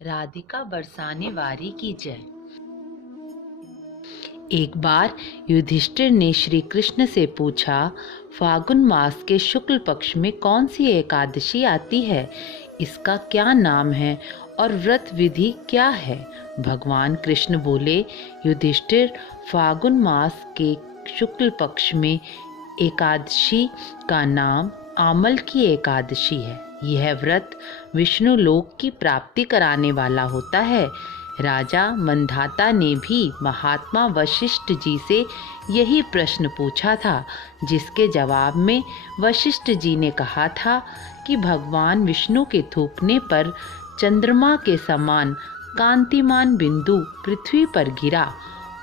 राधिका बरसाने वारी की जय। एक बार युधिष्ठिर ने श्री कृष्ण से पूछा, फागुन मास के शुक्ल पक्ष में कौन सी एकादशी आती है, इसका क्या नाम है और व्रत विधि क्या है। भगवान कृष्ण बोले, युधिष्ठिर, फागुन मास के शुक्ल पक्ष में एकादशी का नाम आमल की एकादशी है। यह व्रत विष्णु लोक की प्राप्ति कराने वाला होता है। राजा मंधाता ने भी महात्मा वशिष्ठ जी से यही प्रश्न पूछा था, जिसके जवाब में वशिष्ठ जी ने कहा था कि भगवान विष्णु के थूकने पर चंद्रमा के समान कांतिमान बिंदु पृथ्वी पर गिरा,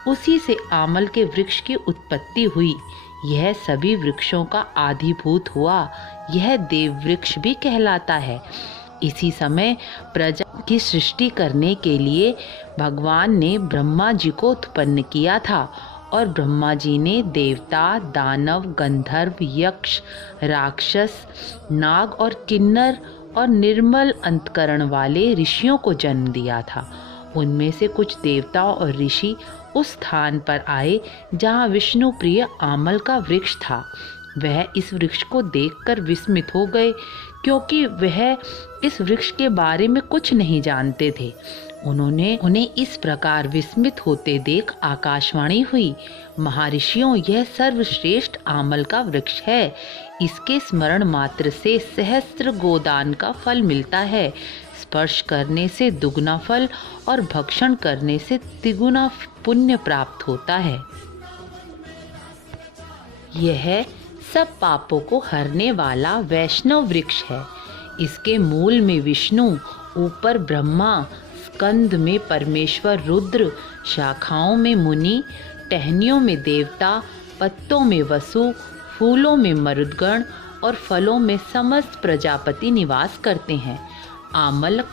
उसी से आमल के वृक्ष की उत्पत्ति हुई। यह सभी वृक्षों का आदिभूत हुआ। यह देव वृक्ष भी कहलाता है। इसी समय प्रजा की सृष्टि करने के लिए भगवान ने ब्रह्मा जी को उत्पन्न किया था और ब्रह्मा जी ने देवता, दानव, गंधर्व, यक्ष, राक्षस, नाग और किन्नर और निर्मल अंतकरण वाले ऋषियों को जन्म दिया था। उनमें से कुछ देवता और ऋषि उस स्थान पर आए जहाँ विष्णु प्रिय आमल का वृक्ष था। वह इस वृक्ष को देखकर विस्मित हो गए, क्योंकि वह इस वृक्ष के बारे में कुछ नहीं जानते थे। उन्हें इस प्रकार विस्मित होते देख आकाशवाणी हुई, महर्षियों, यह सर्वश्रेष्ठ आमल का वृक्ष है। इसके स्मरण मात्र से सहस्त्र गोदान का फल मिलता है। स्पर्श करने से दुगुना फल और भक्षण करने से तिगुना पुण्य प्राप्त होता है। यह सब पापों को हरने वाला वैष्णव वृक्ष है। इसके मूल में विष्णु, ऊपर ब्रह्मा, स्कंद में परमेश्वर रुद्र, शाखाओं में मुनि, टहनियों में देवता, पत्तों में वसु, फूलों में मरुदगण और फलों में समस्त प्रजापति निवास करते हैं। आमल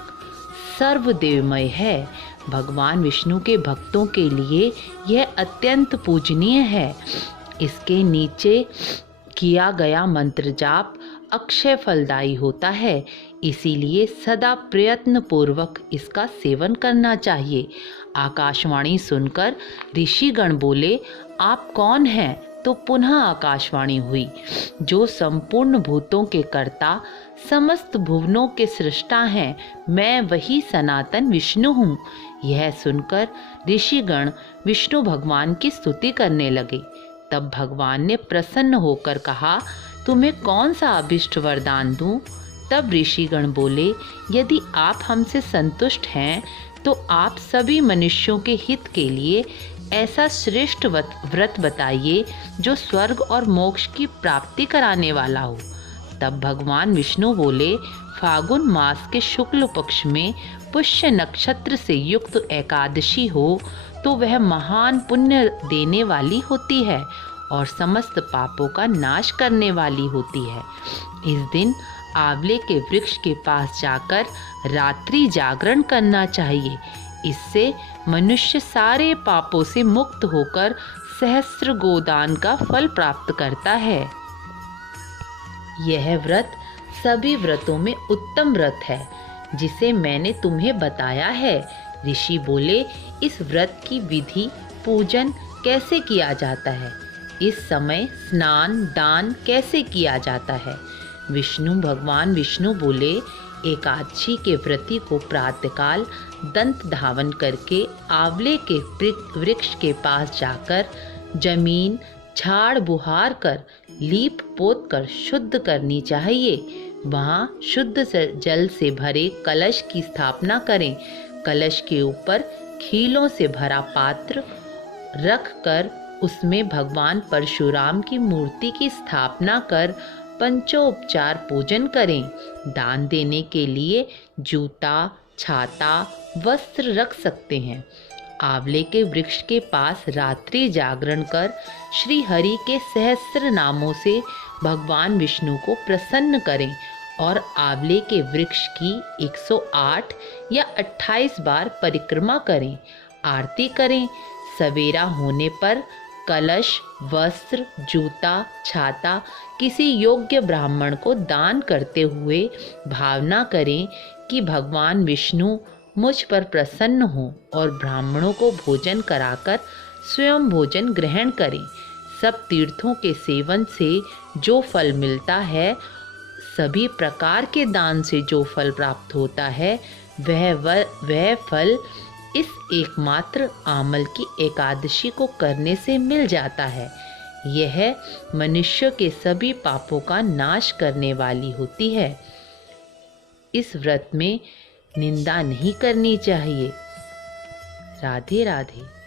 सर्वदेवमय है। भगवान विष्णु के भक्तों के लिए यह अत्यंत पूजनीय है। इसके नीचे किया गया मंत्र जाप अक्षय फलदायी होता है, इसीलिए सदा प्रयत्न पूर्वक इसका सेवन करना चाहिए। आकाशवाणी सुनकर ऋषिगण बोले, आप कौन हैं? तो पुनः आकाशवाणी हुई, जो संपूर्ण भूतों के कर्ता, समस्त भुवनों के सृष्टा हैं, मैं वही सनातन विष्णु हूँ। यह सुनकर ऋषिगण विष्णु भगवान की स्तुति करने लगे। तब भगवान ने प्रसन्न होकर कहा, तुम्हें कौन सा अभिष्ट वरदान दूं? तब ऋषिगण बोले, यदि आप हमसे संतुष्ट हैं तो आप सभी मनुष्यों के हित के लिए ऐसा श्रेष्ठ व्रत बताइए जो स्वर्ग और मोक्ष की प्राप्ति कराने वाला हो। तब भगवान विष्णु बोले, फागुन मास के शुक्ल पक्ष में पुष्य नक्षत्र से युक्त एकादशी हो तो वह महान पुण्य देने वाली होती है और समस्त पापों का नाश करने वाली होती है। इस दिन आंवले के वृक्ष के पास जाकर रात्रि जागरण करना चाहिए। इससे मनुष्य सारे पापों से मुक्त होकर सहस्त्र गोदान का फल प्राप्त करता है। यह व्रत सभी व्रतों में उत्तम व्रत है, जिसे मैंने तुम्हें बताया है। ऋषि बोले, इस व्रत की विधि पूजन कैसे किया जाता है? इस समय स्नान दान कैसे किया जाता है? भगवान विष्णु बोले, एकादशी के व्रती को प्रातःकाल दंत धावन करके आंवले के वृक्ष के पास जाकर जमीन झाड़ बुहार कर लीप पोत कर शुद्ध करनी चाहिए। वहाँ शुद्ध जल से भरे कलश की स्थापना करें। कलश के ऊपर खीलों से भरा पात्र रख कर उसमें भगवान परशुराम की मूर्ति की स्थापना कर पंचोपचार पूजन करें। दान देने के लिए जूता, छाता, वस्त्र रख सकते हैं। आंवले के वृक्ष के पास रात्रि जागरण कर श्री हरि के सहस्त्र नामों से भगवान विष्णु को प्रसन्न करें और आंवले के वृक्ष की 108 या 28 बार परिक्रमा करें, आरती करें। सवेरा होने पर कलश, वस्त्र, जूता, छाता किसी योग्य ब्राह्मण को दान करते हुए भावना करें कि भगवान विष्णु मुझ पर प्रसन्न हो और ब्राह्मणों को भोजन कराकर स्वयं भोजन ग्रहण करें। सब तीर्थों के सेवन से जो फल मिलता है, सभी प्रकार के दान से जो फल प्राप्त होता है, वह फल इस एकमात्र आमल की एकादशी को करने से मिल जाता है। यह मनुष्य के सभी पापों का नाश करने वाली होती है। इस व्रत में निंदा नहीं करनी चाहिए। राधे राधे।